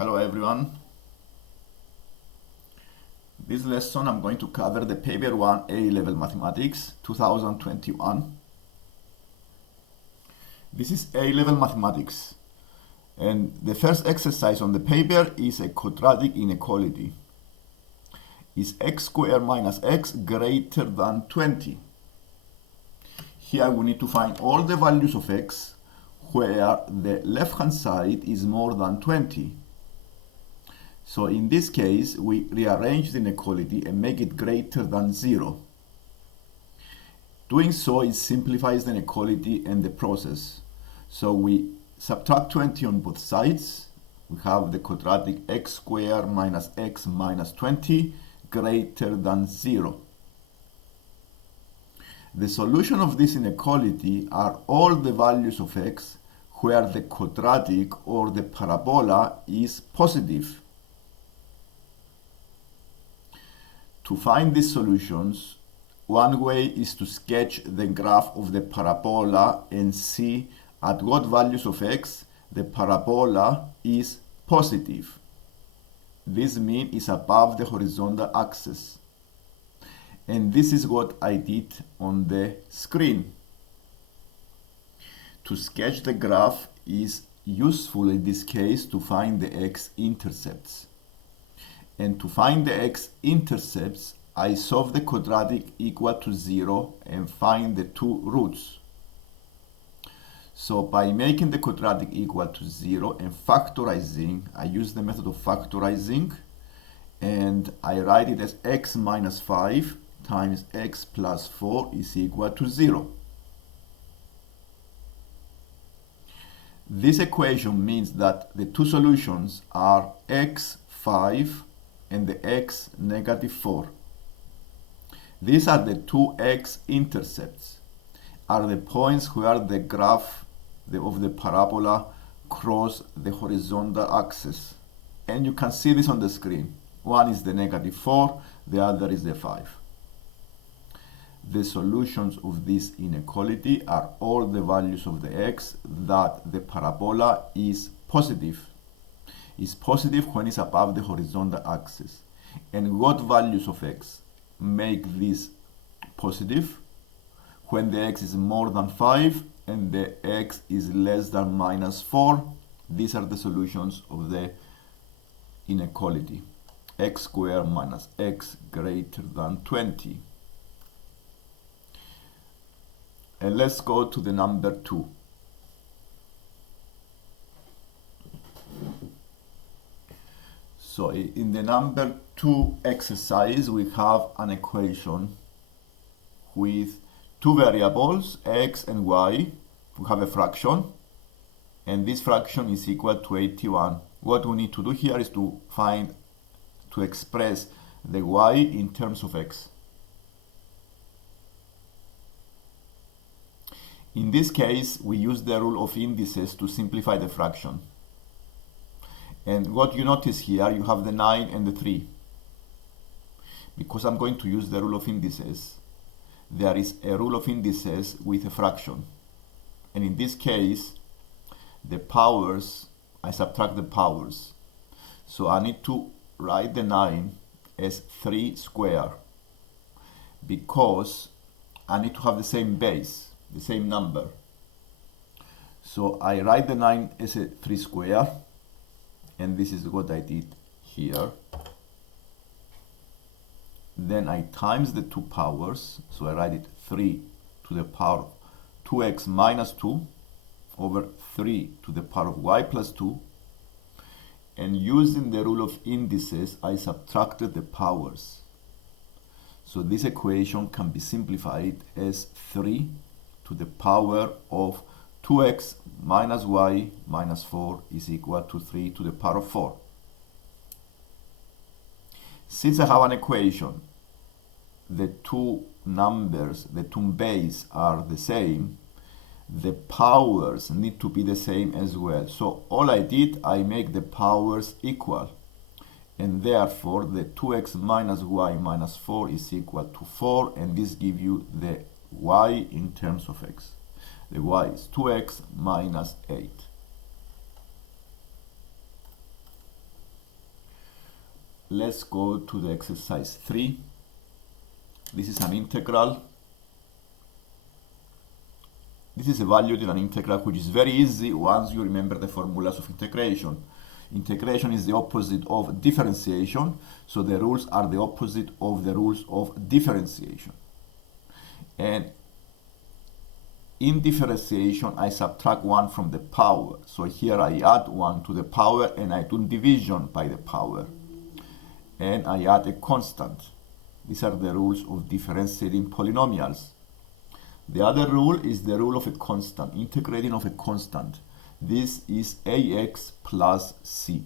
Hello everyone. This lesson I'm going to cover the paper 1 A-level mathematics 2021. This is A-level mathematics and the first exercise on the paper is a quadratic inequality. Is x squared minus x greater than 20? Here we need to find all the values of x where the left hand side is more than 20. So in this case, we rearrange the inequality and make it greater than 0. Doing so, it simplifies the inequality and the process. So we subtract 20 on both sides. We have the quadratic x squared minus x minus 20 greater than 0. The solution of this inequality are all the values of x where the quadratic or the parabola is positive. To find these solutions, one way is to sketch the graph of the parabola and see at what values of x the parabola is positive. This mean is above the horizontal axis. And this is what I did on the screen. To sketch the graph is useful in this case to find the x-intercepts. And to find the x-intercepts, I solve the quadratic equal to 0 and find the two roots. So by making the quadratic equal to 0 and factorizing, I use the method of factorizing and I write it as x minus 5 times x plus 4 is equal to 0. This equation means that the two solutions are x5 and the x negative 4. These are the two x-intercepts, are the points where the graph of the parabola cross the horizontal axis. And you can see this on the screen. One is the negative 4, the other is the 5. The solutions of this inequality are all the values of the x that the parabola is positive. Is positive when it's above the horizontal axis. And what values of x make this positive? When the x is more than 5 and the x is less than minus 4. These are the solutions of the inequality. X squared minus x greater than 20. And let's go to the number 2. So in the number 2 exercise, we have an equation with two variables, x and y. We have a fraction, and this fraction is equal to 81. What we need to do here is to express the y in terms of x. In this case, we use the rule of indices to simplify the fraction. And what you notice here, you have the 9 and the 3. Because I'm going to use the rule of indices, there is a rule of indices with a fraction. And in this case, the powers, I subtract the powers. So I need to write the 9 as 3 squared because I need to have the same base, the same number. So I write the 9 as a 3 squared. And this is what I did here. Then I times the two powers, so I write it 3 to the power of 2x minus 2 over 3 to the power of y plus 2. And using the rule of indices, I subtracted the powers. So this equation can be simplified as 3 to the power of 2x minus y minus 4 is equal to 3 to the power of 4. Since I have an equation, the two numbers, the two bases are the same, the powers need to be the same as well. So all I did, I make the powers equal. And therefore, the 2x minus y minus 4 is equal to 4, and this gives you the y in terms of x. The y is 2x minus 8. let's go to the exercise 3. This is an integral. This is evaluating an integral, which is very easy once you remember the formulas of integration. Integration is the opposite of differentiation, so the rules are the opposite of the rules of differentiation. And in differentiation, I subtract 1 from the power. So here I add 1 to the power and I do division by the power. And I add a constant. These are the rules of differentiating polynomials. The other rule is the rule of a constant, integrating of a constant. This is ax plus c.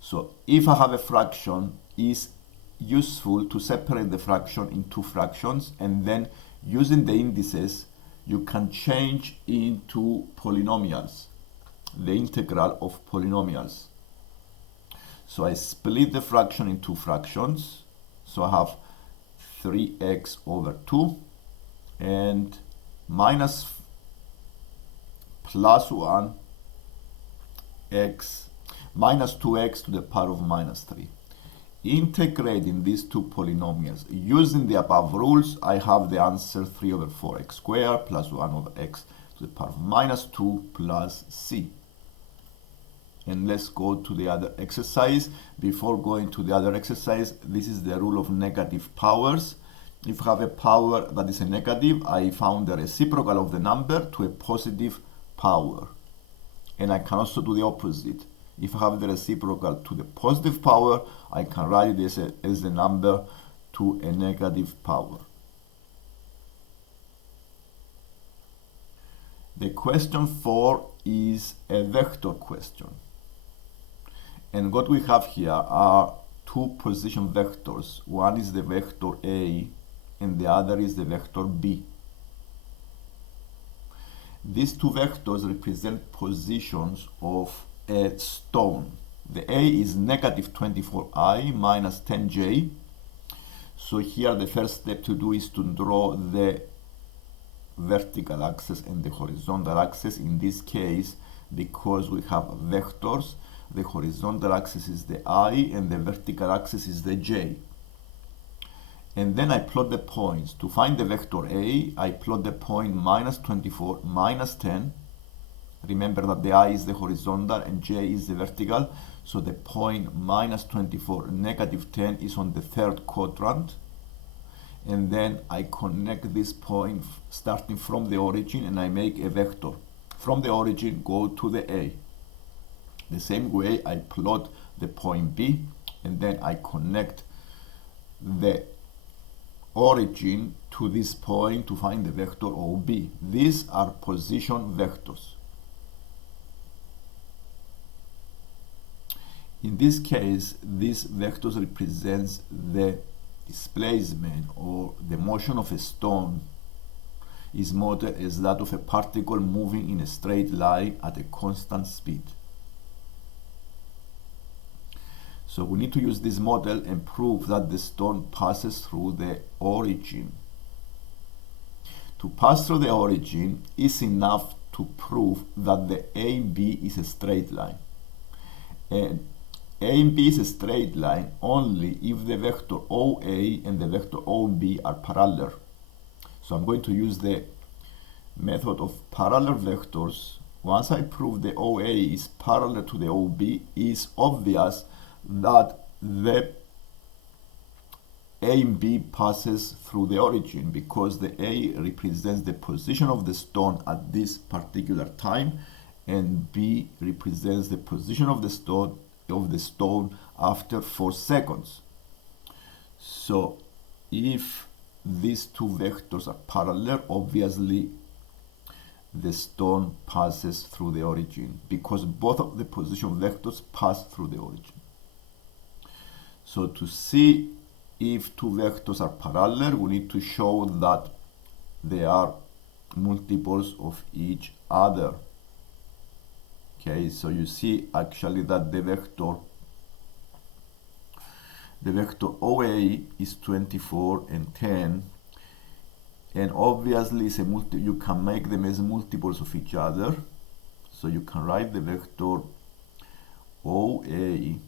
So if I have a fraction, it's useful to separate the fraction into fractions, and then using the indices, you can change into polynomials, the integral of polynomials. So I split the fraction into fractions. So I have 3x over 2 and minus plus 1 x minus 2x to the power of minus 3. Integrating these two polynomials using the above rules, I have the answer 3 over 4x squared plus 1 over x to the power of minus 2 plus c. And let's go to the other exercise. Before going to the other exercise, this is the rule of negative powers. If I have a power that is a negative, I found the reciprocal of the number to a positive power. And I can also do the opposite. If I have the reciprocal to the positive power, I can write this as the number to a negative power. The question 4 is a vector question. And what we have here are two position vectors. One is the vector A and the other is the vector B. These two vectors represent positions of a stone. The A is negative 24i minus 10j. So here the first step to do is to draw the vertical axis and the horizontal axis. In this case, because we have vectors, the horizontal axis is the I and the vertical axis is the j. And then I plot the points. To find the vector A, I plot the point minus 24, minus 10. Remember that the I is the horizontal and j is the vertical. So the point minus 24, negative 10 is on the third quadrant. And then I connect this point starting from the origin and I make a vector. From the origin, go to the A. The same way I plot the point B and then I connect the origin to this point to find the vector OB. These are position vectors. In this case, these vectors represents the displacement or the motion of a stone is modeled as that of a particle moving in a straight line at a constant speed. So we need to use this model and prove that the stone passes through the origin. To pass through the origin is enough to prove that the AB is a straight line. And AB is a straight line only if the vector OA and the vector OB are parallel. So I'm going to use the method of parallel vectors. Once I prove the OA is parallel to the OB, it's obvious that the A and B passes through the origin because the A represents the position of the stone at this particular time and B represents the position of the stone after 4 seconds. So if these two vectors are parallel, obviously the stone passes through the origin because both of the position vectors pass through the origin. So to see if two vectors are parallel, we need to show that they are multiples of each other. Okay, so you see actually that the vector OA is 24 and 10, and obviously it's a you can make them as multiples of each other. So you can write the vector OA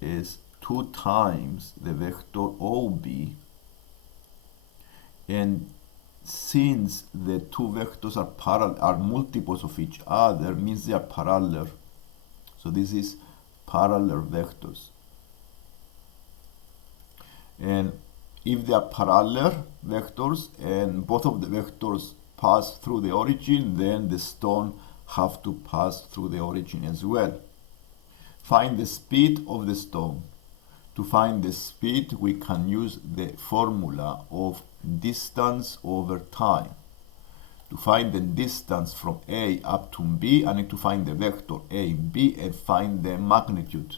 is 2 times the vector OB, and since the two vectors are multiples of each other, means they are parallel. So this is parallel vectors. And if they are parallel vectors and both of the vectors pass through the origin, then the stone have to pass through the origin as well. Find the speed of the stone. To find the speed, we can use the formula of distance over time. To find the distance from A up to B, I need to find the vector A and B and find the magnitude.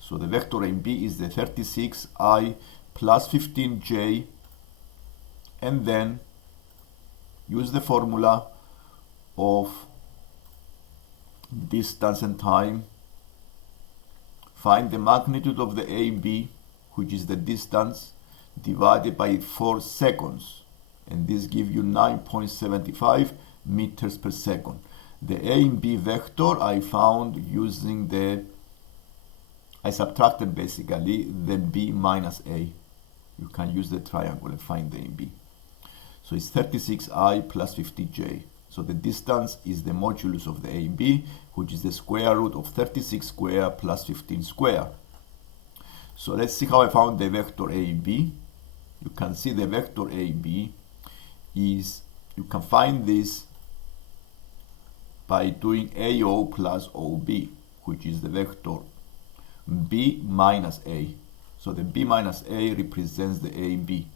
So the vector A and B is the 36I plus 15J, and then use the formula of distance and time. Find the magnitude of the AB, which is the distance, divided by 4 seconds. And this gives you 9.75 meters per second. The A and B vector I found using I subtracted basically the B minus A. You can use the triangle and find the A and B. So it's 36I plus 50J. So the distance is the modulus of the A and B, which is the square root of 36 square plus 15 square. So let's see how I found the vector A and B. You can see the vector A and B is, you can find this by doing AO plus OB, which is the vector B minus A. So the B minus A represents the A and B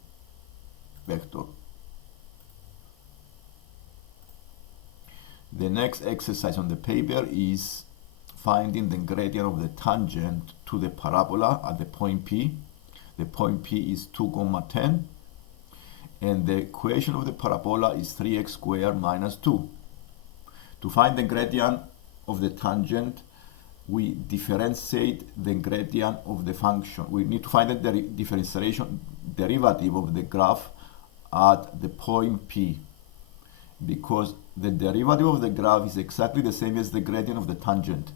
vector. The next exercise on the paper is finding the gradient of the tangent to the parabola at the point P. The point P is 2, 10, and the equation of the parabola is 3x squared minus 2. To find the gradient of the tangent, we differentiate the gradient of the function. We need to find the differentiation derivative of the graph at the point P, because the derivative of the graph is exactly the same as the gradient of the tangent.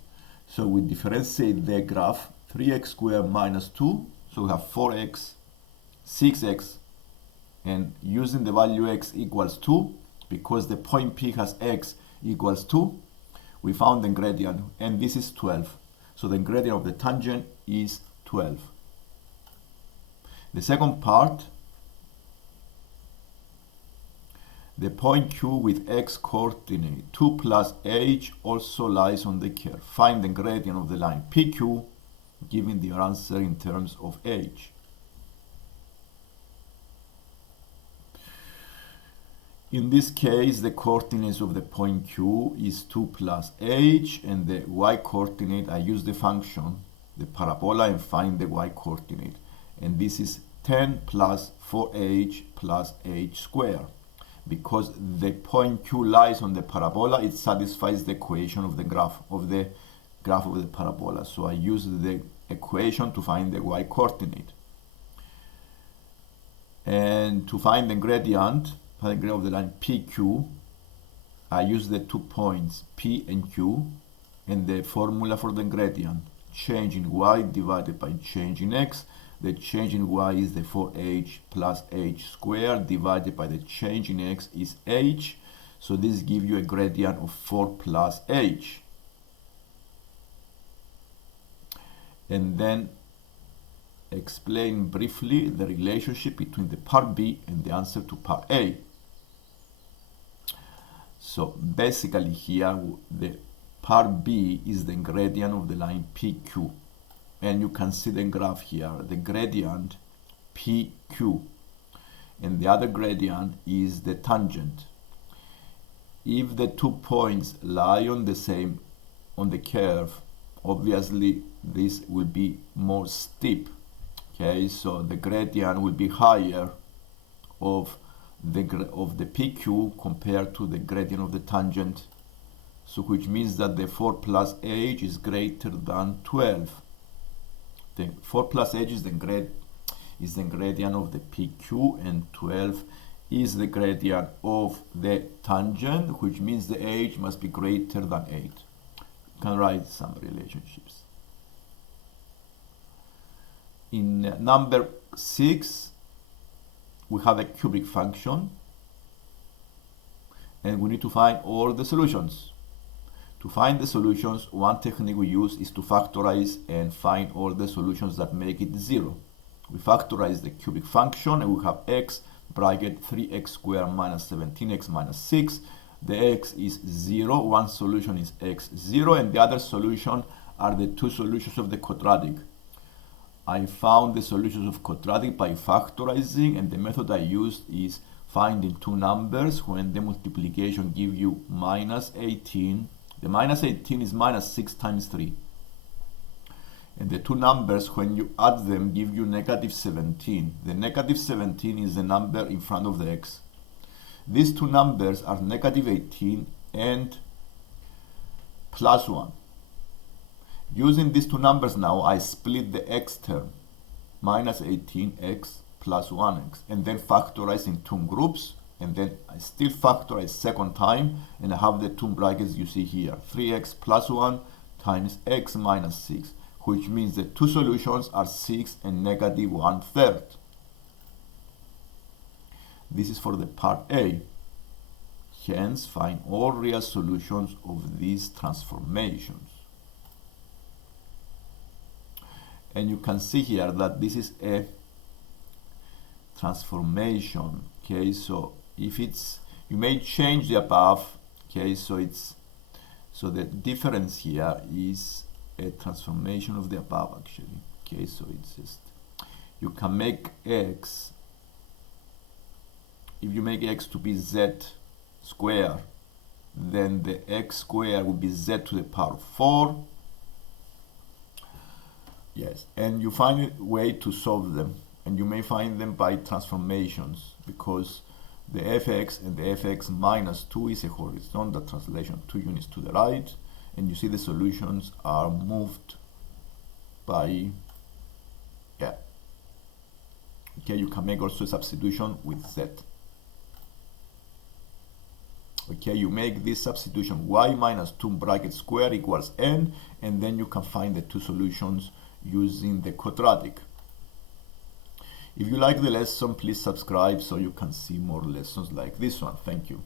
So we differentiate the graph 3x squared minus 2, so we have 4x, 6x, and using the value x equals 2, because the point P has x equals 2, we found the gradient, and this is 12. So the gradient of the tangent is 12. The second part, the point Q with x coordinate 2 plus h also lies on the curve. Find the gradient of the line PQ, giving the answer in terms of h. In this case, the coordinates of the point Q is 2 plus h, and the y coordinate, I use the function, the parabola, and find the y coordinate. And this is 10 plus 4h plus h squared. Because the point Q lies on the parabola, it satisfies the equation of the graph of the parabola. So I use the equation to find the y coordinate. And to find the gradient of the line PQ, I use the 2 points P and Q, and the formula for the gradient, change in y divided by change in x. The change in y is the 4h plus h squared divided by the change in x is h. So this gives you a gradient of 4 plus h. And then explain briefly the relationship between the part B and the answer to part A. So basically here, the part B is the gradient of the line PQ. And you can see the graph here, the gradient PQ. And the other gradient is the tangent. If the 2 points lie on the curve, obviously this will be more steep. Okay, so the gradient will be higher of the PQ compared to the gradient of the tangent. So which means that the 4 plus h is greater than 12. The 4 plus h is the gradient of the PQ, and 12 is the gradient of the tangent, which means the h must be greater than 8. You can write some relationships. In number 6, we have a cubic function, and we need to find all the solutions. To find the solutions, one technique we use is to factorize and find all the solutions that make it 0. We factorize the cubic function, and we have x bracket 3x squared minus 17x minus 6. The x is 0, one solution is x 0, and the other solution are the two solutions of the quadratic. I found the solutions of quadratic by factorizing, and the method I used is finding two numbers when the multiplication gives you minus 18. The minus 18 is minus 6 times 3. And the two numbers, when you add them, give you negative 17. The negative 17 is the number in front of the x. These two numbers are negative 18 and plus 1. Using these two numbers now, I split the x term, minus 18x plus 1x, and then factorize in two groups, and then I still factorize second time, and I have the two brackets you see here, 3x plus 1 times x minus 6, which means the two solutions are 6 and negative 1/3. This is for the part A. Hence, find all real solutions of these transformations. And you can see here that this is a transformation. Okay, so if it's, you may change the above. Okay, so the difference here is a transformation of the above actually. Okay, so it's just, you can make x, if you make x to be z square, then the x square will be z to the power 4. Yes, and you find a way to solve them, and you may find them by transformations, because the fx and the fx minus 2 is a horizontal translation 2 units to the right, and you see the solutions are moved by, yeah. Okay, you can make also a substitution with z. Okay, you make this substitution, y minus 2 bracket square equals n, and then you can find the two solutions using the quadratic. If you like the lesson, please subscribe so you can see more lessons like this one. Thank you.